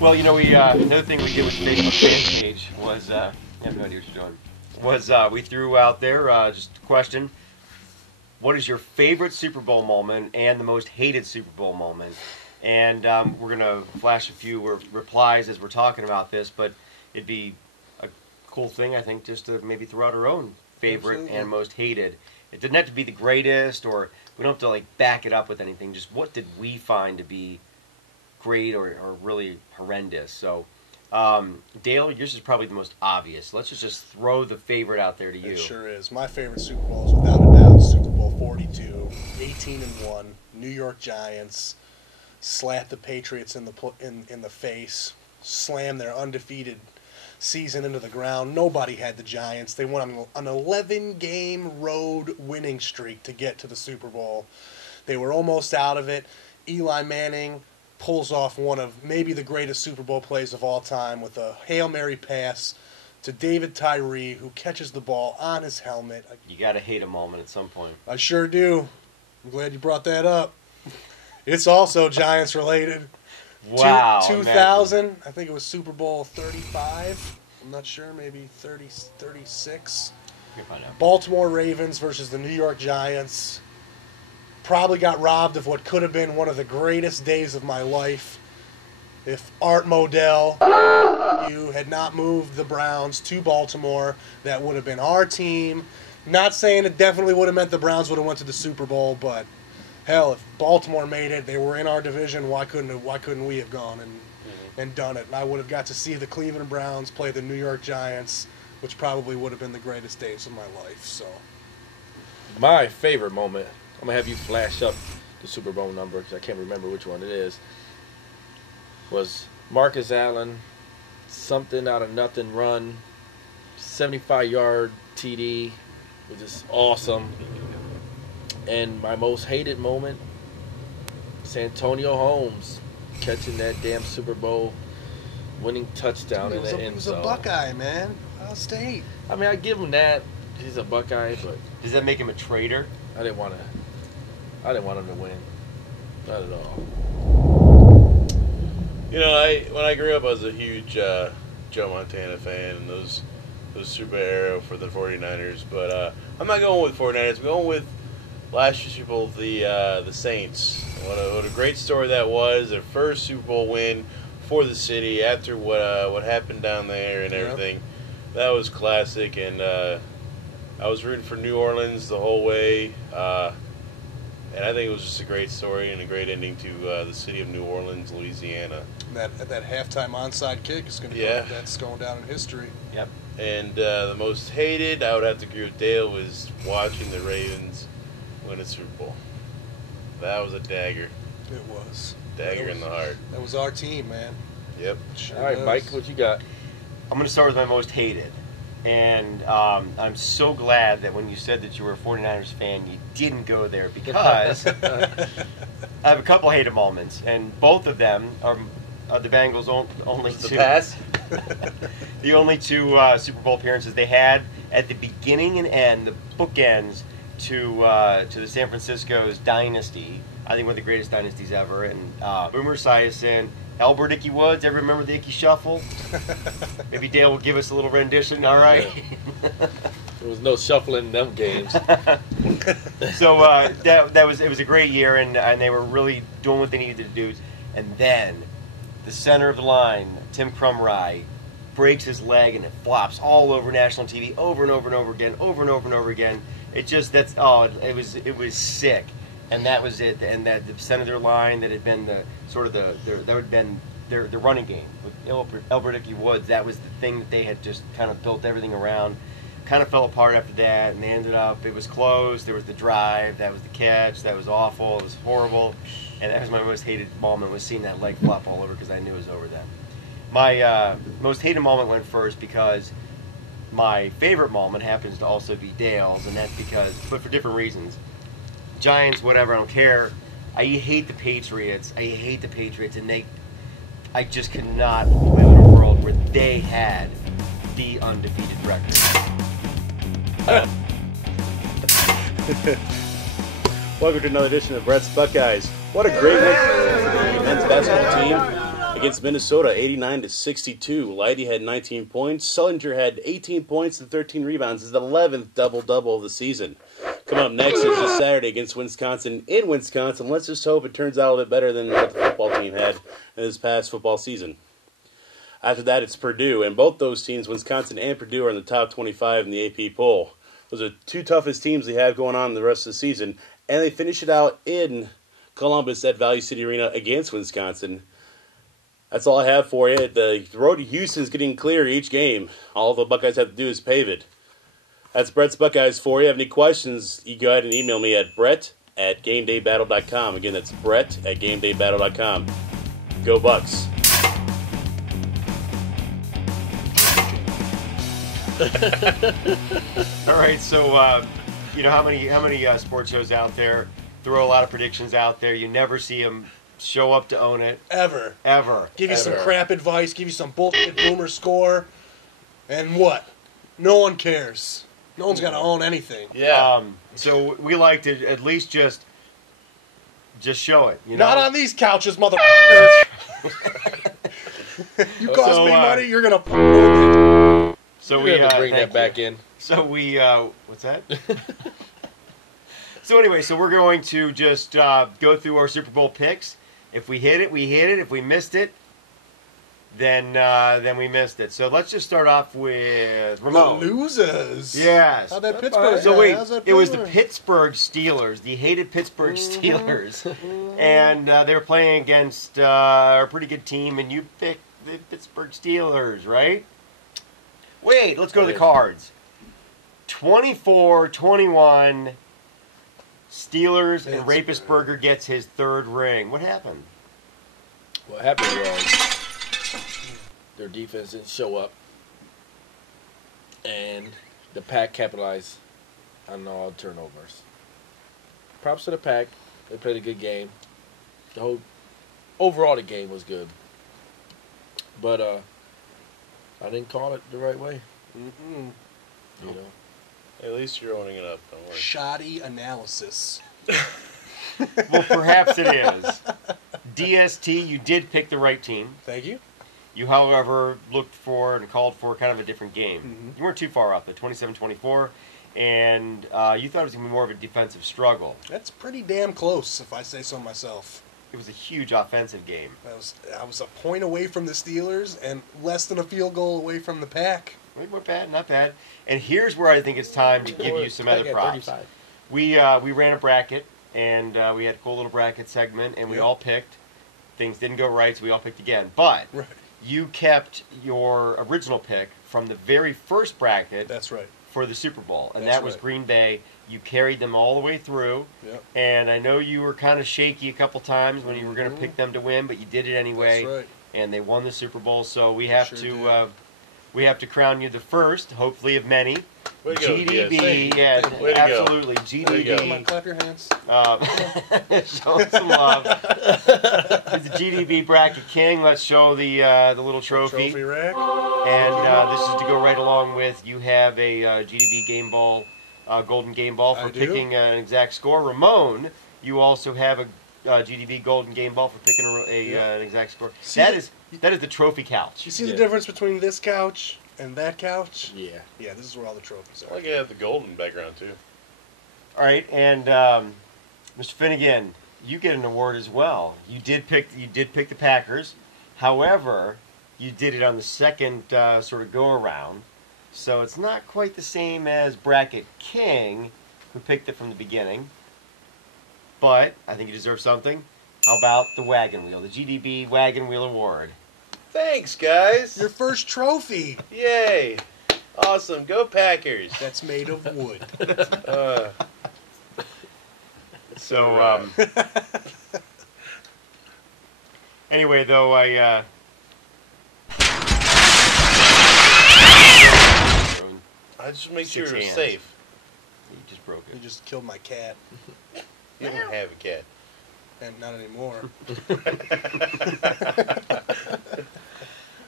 Well, you know, another thing we did with the Facebook fan page was, I have no idea what you're doing, was we threw out there just a question: what is your favorite Super Bowl moment and the most hated Super Bowl moment? And we're going to flash a few replies as we're talking about this, but it'd be a cool thing, I think, just to maybe throw out our own favorite Absolutely. and most hated. It doesn't have to be the greatest, or we don't have to like back it up with anything. Just what did we find to be great or really horrendous? So, Dale, yours is probably the most obvious. Let's just throw the favorite out there to you. It sure is. My favorite Super Bowl is without a doubt Super Bowl 42, 18-1, New York Giants slap the Patriots in the face, slam their undefeated season into the ground. Nobody had the Giants. They went on an 11-game road winning streak to get to the Super Bowl. They were almost out of it. Eli Manning pulls off one of maybe the greatest Super Bowl plays of all time with a Hail Mary pass to David Tyree, who catches the ball on his helmet. You got to hate a moment at some point. I sure do. I'm glad you brought that up. It's also Giants related. Wow. 2000, man. I think it was Super Bowl 35. I'm not sure, maybe 30, 36. You'll find out. Baltimore Ravens versus the New York Giants. Probably got robbed of what could have been one of the greatest days of my life if Art Modell you had not moved the Browns to Baltimore. That would have been our team. Not saying it definitely would have meant the Browns would have went to the Super Bowl, but hell, if Baltimore made it, they were in our division. Why couldn't we have gone and done it? And I would have got to see the Cleveland Browns play the New York Giants, which probably would have been the greatest days of my life. So, my favorite moment, I'm going to have you flash up the Super Bowl number because I can't remember which one it is, was Marcus Allen, something out of nothing run, 75-yard TD, which is awesome. And my most hated moment, Santonio Holmes catching that damn Super Bowl winning touchdown in the end zone. He was a Buckeye, man. Ohio State. I mean, I give him that. He's a Buckeye, but Does that make him a traitor? I didn't want him to win. Not at all. You know, when I grew up, I was a huge Joe Montana fan, and those Super Arrow for the 49ers. But I'm not going with 49ers. I'm going with last year's Super Bowl, the Saints. What a great story that was. Their first Super Bowl win for the city after what happened down there and everything. Yep. That was classic, and I was rooting for New Orleans the whole way. And I think it was just a great story and a great ending to the city of New Orleans, Louisiana. That halftime onside kick is going to that's going down in history. Yep. And the most hated, I would have to agree with Dale, was watching the Ravens win a Super Bowl. That was a dagger. It was. Dagger in the heart. That was our team, man. Yep. Sure all right, was. Mike, what you got? I'm going to start with my most hated. And I'm so glad that when you said that you were a 49ers fan, you didn't go there, because I have a couple hated moments, and both of them are the Bengals' only two. The only two Super Bowl appearances they had at the beginning and end, the bookends to the San Francisco's dynasty. I think one of the greatest dynasties ever. And Boomer Esiason, Albert Icky Woods. Ever remember the Icky Shuffle? Maybe Dale will give us a little rendition. All right. Yeah. There was no shuffling in them games. So it was a great year, and they were really doing what they needed to do. And then the center of the line, Tim Krumrie, breaks his leg, and it flops all over national TV over and over and over again, over and over and over again. It was sick. And that was it. And that the center of their line that had been their running game with Albert Icky Woods, that was the thing that they had just kind of built everything around. Kind of fell apart after that, and they ended up, it was close. There was the drive, that was the catch, that was awful, it was horrible. And that was my most hated moment, was seeing that leg flop all over, because I knew it was over then. My most hated moment went first because my favorite moment happens to also be Dale's, and that's because, but for different reasons. Giants, whatever, I don't care. I hate the Patriots. And I just could not live in a world where they had the undefeated record. Welcome to another edition of Brett's Buckeyes. What a great win for the men's basketball team against Minnesota, 89-62. Leidy had 19 points. Sullinger had 18 points and 13 rebounds. His 11th double-double of the season. Coming up next is this Saturday against Wisconsin in Wisconsin. Let's just hope it turns out a bit better than what the football team had in this past football season. After that, it's Purdue, and both those teams, Wisconsin and Purdue, are in the top 25 in the AP poll. Those are two toughest teams they have going on the rest of the season, and they finish it out in Columbus at Value City Arena against Wisconsin. That's all I have for you. The road to Houston is getting clear each game. All the Buckeyes have to do is pave it. That's Brett's Buckeyes for you. Have any questions, you go ahead and email me at brett@gamedaybattle.com. Again, that's brett@gamedaybattle.com. Go Bucks. All right, so you know how many sports shows out there throw a lot of predictions out there. You never see them show up to own it. Ever. Give you some Ever. crap advice, give you some bullshit boomer score, and what? No one cares. No one's got to own anything. Yeah. So we like to at least just show it. You know? Not on these couches, motherfucker. You cost So, me money, you're going to... So We we have to bring thank that back you. in. So we what's that? So anyway, so we're going to just go through our Super Bowl picks. If we hit it, we hit it. If we missed it, then we missed it. So let's just start off with Ramon. Losers. Yes. How'd that Pittsburgh So wait, how's that it was the Pittsburgh? Pittsburgh Steelers, the hated Pittsburgh Steelers, and they were playing against a pretty good team, and you picked the Pittsburgh Steelers, right? Wait, let's go to the cards. 24-21, Steelers, and Rapisberger gets his third ring. What happened? What happened was their defense didn't show up, and the Pack capitalized on all turnovers. Props to the Pack. They played a good game. Overall, the game was good. But I didn't call it the right way. Mm-hmm. You know. At least you're owning it up. Don't worry. Shoddy analysis. Well, perhaps it is. DST, you did pick the right team. Thank you. You, however, looked for and called for kind of a different game. Mhm. You weren't too far off, the 27-24, and you thought it was going to be more of a defensive struggle. That's pretty damn close, if I say so myself. It was a huge offensive game. I was a point away from the Steelers and less than a field goal away from the Pack. We weren't bad, not bad. And here's where I think it's time to give you some Pack other at props. 35. We ran a bracket, and we had a cool little bracket segment, and we Yep. all picked. Things didn't go right, so we all picked again. But Right. you kept your original pick from the very first bracket That's right. for the Super Bowl, and That's that was right. Green Bay. You carried them all the way through, Yep. and I know you were kind of shaky a couple times when you were going to pick them to win, but you did it anyway, That's right. and they won the Super Bowl. So we have Sure to crown you the first, hopefully of many. Way to go, GDB, DST. yeah, Way to go. absolutely, Way to go. Come on, GDB. clap your hands. Show some love. He's the GDB bracket king. Let's show the little trophy. Trophy rack. And this is to go right along with, you have a GDB game ball, golden game ball for I do. picking an exact score. Ramon, you also have a GDB golden game ball for picking an exact score. See That the- is the trophy couch. You see Yeah. the difference between this couch and that couch? Yeah. Yeah, this is where all the trophies I are. like I have the golden background too. All right, and Mr. Finnegan, you get an award as well. You did pick the Packers. However, you did it on the second sort of go around, so it's not quite the same as Bracket King, who picked it from the beginning. But I think you deserve something. How about the wagon wheel, the GDB Wagon Wheel Award? Thanks, guys. Your first trophy Yay. Awesome. Go Packers. that's made of wood. So anyway, though, I just make sure Six you're hands. safe. you just broke You it. just killed my cat. You don't have a cat. And not anymore.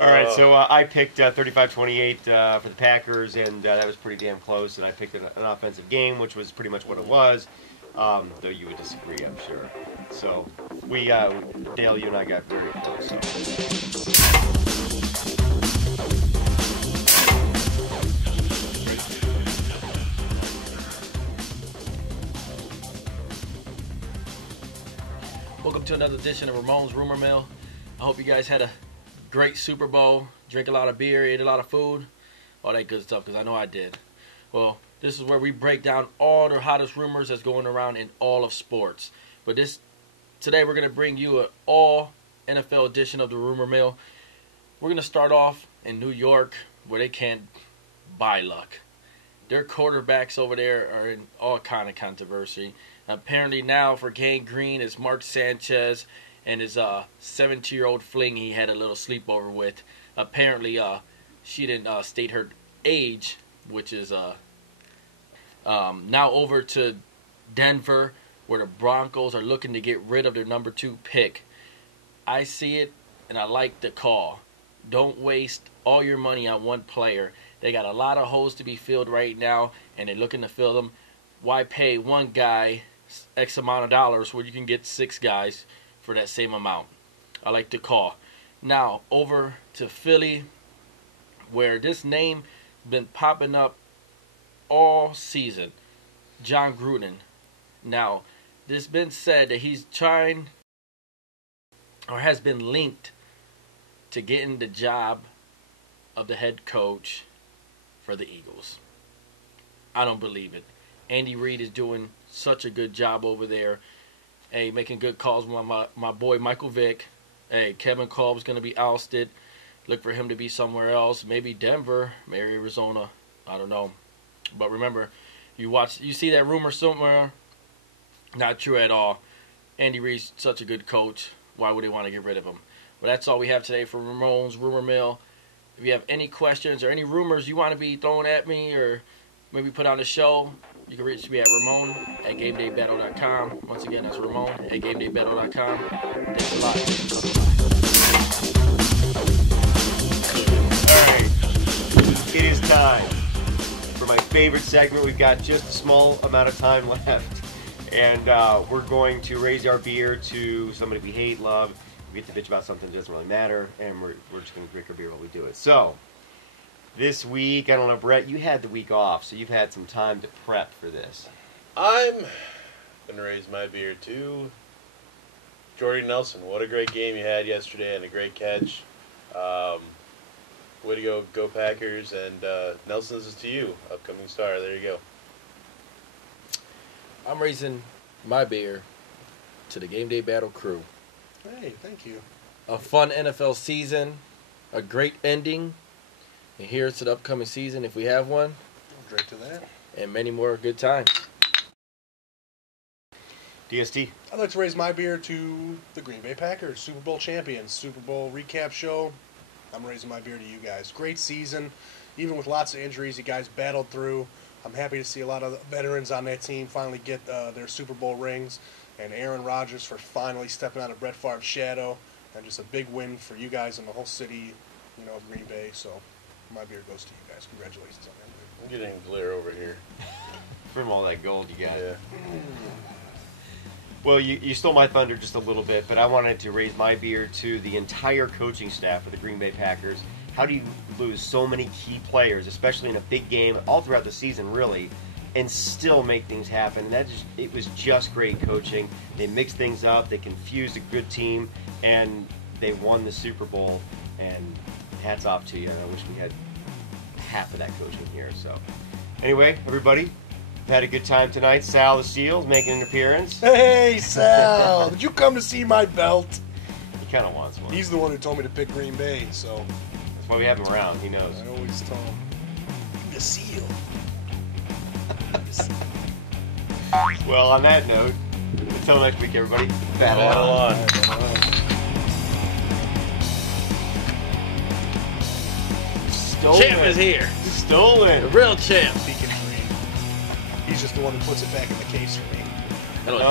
All right, so I picked 35-28 for the Packers, and that was pretty damn close. And I picked an offensive game, which was pretty much what it was, though you would disagree, I'm sure. So we, Dale, you and I got very close. So. Welcome to another edition of Ramon's Rumor Mill. I hope you guys had a great Super Bowl, drank a lot of beer, ate a lot of food, all that good stuff, because I know I did. Well, this is where we break down all the hottest rumors that's going around in all of sports. But today we're going to bring you an all NFL edition of the Rumor Mill. We're going to start off in New York, where they can't buy luck. Their quarterbacks over there are in all kind of controversy. Apparently now for Gang Green is Mark Sanchez and his 17-year-old fling he had a little sleepover with. Apparently she didn't state her age, which is now over to Denver, where the Broncos are looking to get rid of their number 2 pick. I see it, and I like the call. Don't waste all your money on one player. They got a lot of holes to be filled right now, and they're looking to fill them. Why pay one guy X amount of dollars where you can get 6 guys for that same amount? I like the call. Now, over to Philly, where this name has been popping up all season. John Gruden. Now, there's been said that he's trying, or has been linked, to getting the job of the head coach for the Eagles. I don't believe it. Andy Reid is doing such a good job over there. Hey, making good calls with my boy Michael Vick. Hey, Kevin Kolb's going to be ousted. Look for him to be somewhere else. Maybe Denver, maybe Arizona. I don't know. But remember, you see that rumor somewhere. Not true at all. Andy Reid's such a good coach. Why would they want to get rid of him? But that's all we have today for Ramon's Rumor Mill. If you have any questions or any rumors you want to be thrown at me or maybe put on the show, you can reach me at Ramon@GameDayBattle.com. Once again, that's Ramon@GameDayBattle.com. Thanks a lot. All right, it is time for my favorite segment. We've got just a small amount of time left, and we're going to raise our beer to somebody we hate, love. We get to bitch about something that doesn't really matter, and we're just going to drink our beer while we do it. So, this week, I don't know, Brett, you had the week off, so you've had some time to prep for this. I'm going to raise my beer to Jordy Nelson. What a great game you had yesterday and a great catch. Way to go Packers. And Nelson, this is to you, upcoming star. There you go. I'm raising my beer to the Game Day Battle crew. Hey, thank you. A fun NFL season, a great ending, and here's to the upcoming season if we have one. I'll drink to that. And many more good times. DST. I'd like to raise my beer to the Green Bay Packers, Super Bowl champions, Super Bowl recap show. I'm raising my beer to you guys. Great season. Even with lots of injuries, you guys battled through. I'm happy to see a lot of veterans on that team finally get their Super Bowl rings. And Aaron Rodgers for finally stepping out of Brett Favre's shadow. And just a big win for you guys and the whole city, of Green Bay. So my beer goes to you guys. Congratulations on that. I'm getting glare over here. From all that gold you got. Yeah. Well, you stole my thunder just a little bit, but I wanted to raise my beer to the entire coaching staff of the Green Bay Packers. How do you lose so many key players, especially in a big game, all throughout the season, really, and still make things happen? And it was just great coaching. They mixed things up. They confused a good team, and they won the Super Bowl. And hats off to you. And I wish we had half of that coaching here. So, anyway, everybody, had a good time tonight. Sal the Seal's making an appearance. Hey, Sal! Did you come to see my belt? He kind of wants one. He's the one who told me to pick Green Bay, so That's why we have him around. He knows. I always tell him, the Seal. Well, on that note, until next week, everybody. Battle Battle on. on. Stolen. Champ is here. Stolen. The real champ. Speaking of Green, he's just the one who puts it back in the case for me. That'll dream.